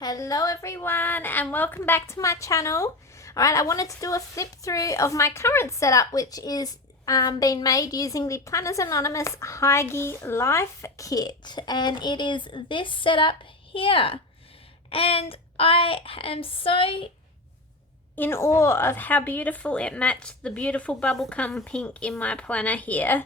Hello everyone and welcome back to my channel. Alright, I wanted to do a flip through of my current setup, which is being made using the Planners Anonymous Hygge Life kit, and it is this setup here. And I am so in awe of how beautiful it matched the beautiful bubblegum pink in my planner here,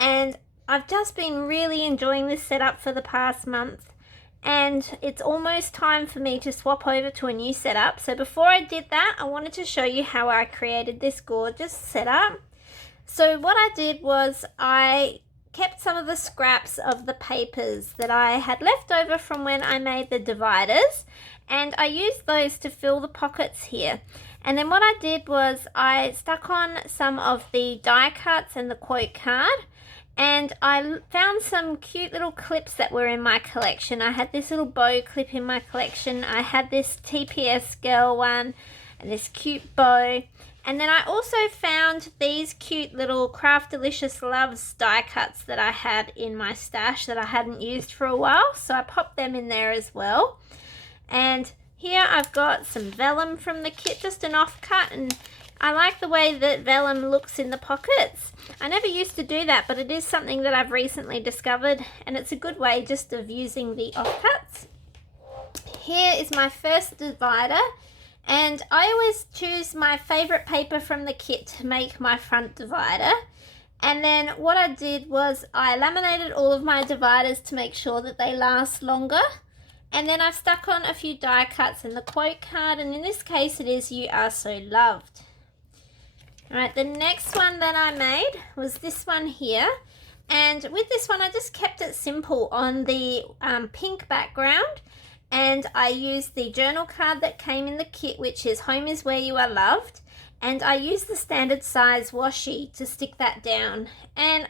and I've just been really enjoying this setup for the past month. And it's almost time for me to swap over to a new setup. So before I did that, I wanted to show you how I created this gorgeous setup. So what I did was I kept some of the scraps of the papers that I had left over from when I made the dividers, and I used those to fill the pockets here. And then what I did was I stuck on some of the die cuts and the quote card, and I found some cute little clips that were in my collection. I had this little bow clip in my collection. I had this TPS girl one and this cute bow. And then I also found these cute little Craft Delicious Loves die cuts that I had in my stash that I hadn't used for a while. So I popped them in there as well. And here I've got some vellum from the kit, just an offcut, and I like the way that vellum looks in the pockets. I never used to do that, but it is something that I've recently discovered, and it's a good way just of using the offcuts. Here is my first divider, and I always choose my favorite paper from the kit to make my front divider. And then what I did was I laminated all of my dividers to make sure that they last longer. And then I've stuck on a few die cuts and the quote card, and in this case it is "You Are So Loved." Alright, the next one that I made was this one here, and with this one I just kept it simple on the pink background, and I used the journal card that came in the kit, which is "Home is Where You Are Loved," and I used the standard size washi to stick that down. And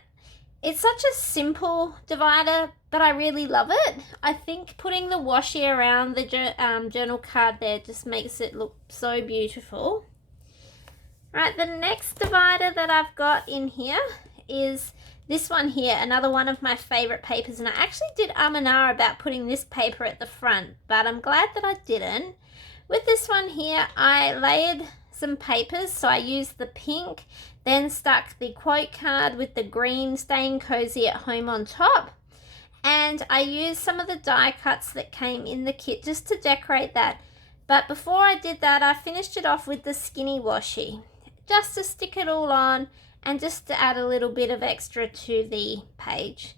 it's such a simple divider, but I really love it. I think putting the washi around the journal card there just makes it look so beautiful. Right, the next divider that I've got in here is this one here, another one of my favorite papers, and I actually did and ah about putting this paper at the front, but I'm glad that I didn't. With this one here, I layered some papers, so I used the pink, then stuck the quote card with the green "Staying Cozy at Home" on top, and I used some of the die cuts that came in the kit just to decorate that. But before I did that, I finished it off with the skinny washi, just to stick it all on and just to add a little bit of extra to the page.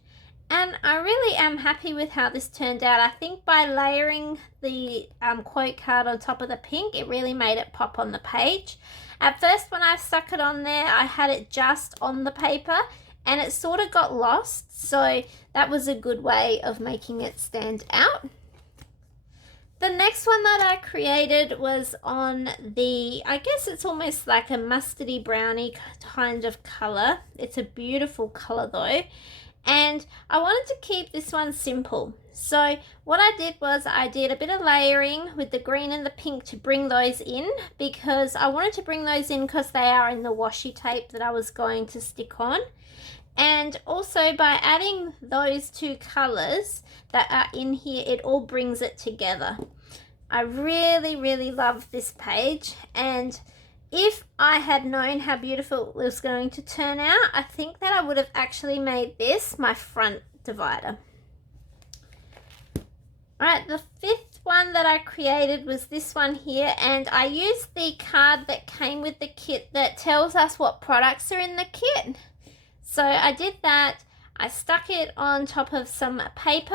And I really am happy with how this turned out. I think by layering the quote card on top of the pink, it really made it pop on the page. At first when I stuck it on there, I had it just on the paper and it sort of got lost, so that was a good way of making it stand out. The next one that I created was on the, I guess it's almost like a mustardy brownie kind of color. It's a beautiful color though, and I wanted to keep this one simple. So what I did was I did a bit of layering with the green and the pink to bring those in, because I wanted to bring those in because they are in the washi tape that I was going to stick on. And also by adding those two colors that are in here, it all brings it together. I really love this page, and if I had known how beautiful it was going to turn out, I think that I would have actually made this my front divider. Alright, the fifth one that I created was this one here, and I used the card that came with the kit that tells us what products are in the kit. So I did that. I stuck it on top of some paper,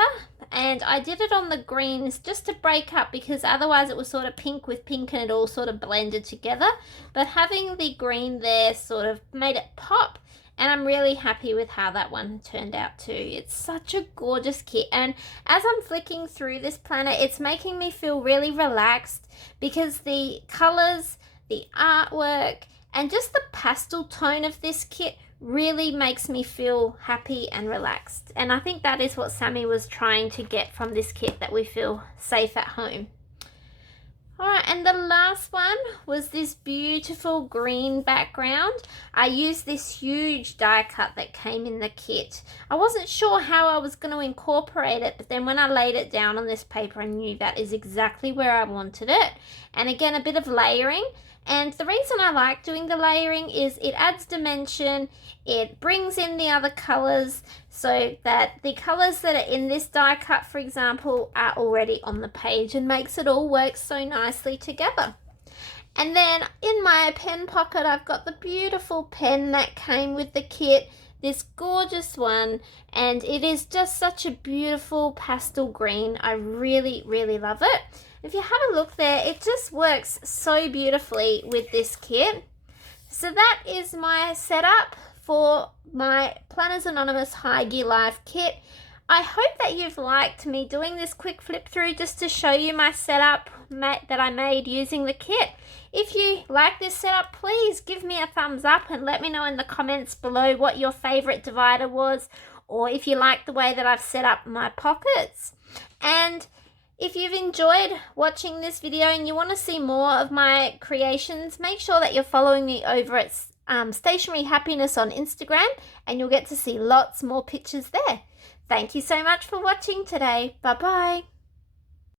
and I did it on the greens just to break up, because otherwise it was sort of pink with pink and it all sort of blended together. But having the green there sort of made it pop, and I'm really happy with how that one turned out too. It's such a gorgeous kit, and as I'm flicking through this planner, it's making me feel really relaxed, because the colors, the artwork, and just the pastel tone of this kit really makes me feel happy and relaxed. And I think that is what Sammy was trying to get from this kit, that we feel safe at home. Alright, and the last one was this beautiful green background. I used this huge die cut that came in the kit. I wasn't sure how I was going to incorporate it, but then when I laid it down on this paper, I knew that is exactly where I wanted it. And again, a bit of layering. And the reason I like doing the layering is it adds dimension, it brings in the other colors so that the colors that are in this die cut, for example, are already on the page and makes it all work so nicely together. And then in my pen pocket, I've got the beautiful pen that came with the kit, this gorgeous one, and it is just such a beautiful pastel green. I really, really love it. If you have a look there, it just works so beautifully with this kit. So that is my setup for my Planners Anonymous Hygge Life kit. I hope that you've liked me doing this quick flip through just to show you my setup that I made using the kit. If you like this setup, please give me a thumbs up and let me know in the comments below what your favorite divider was, or if you like the way that I've set up my pockets. And if you've enjoyed watching this video and you want to see more of my creations, make sure that you're following me over at Stationery Happiness on Instagram, and you'll get to see lots more pictures there. Thank you so much for watching today. Bye-bye.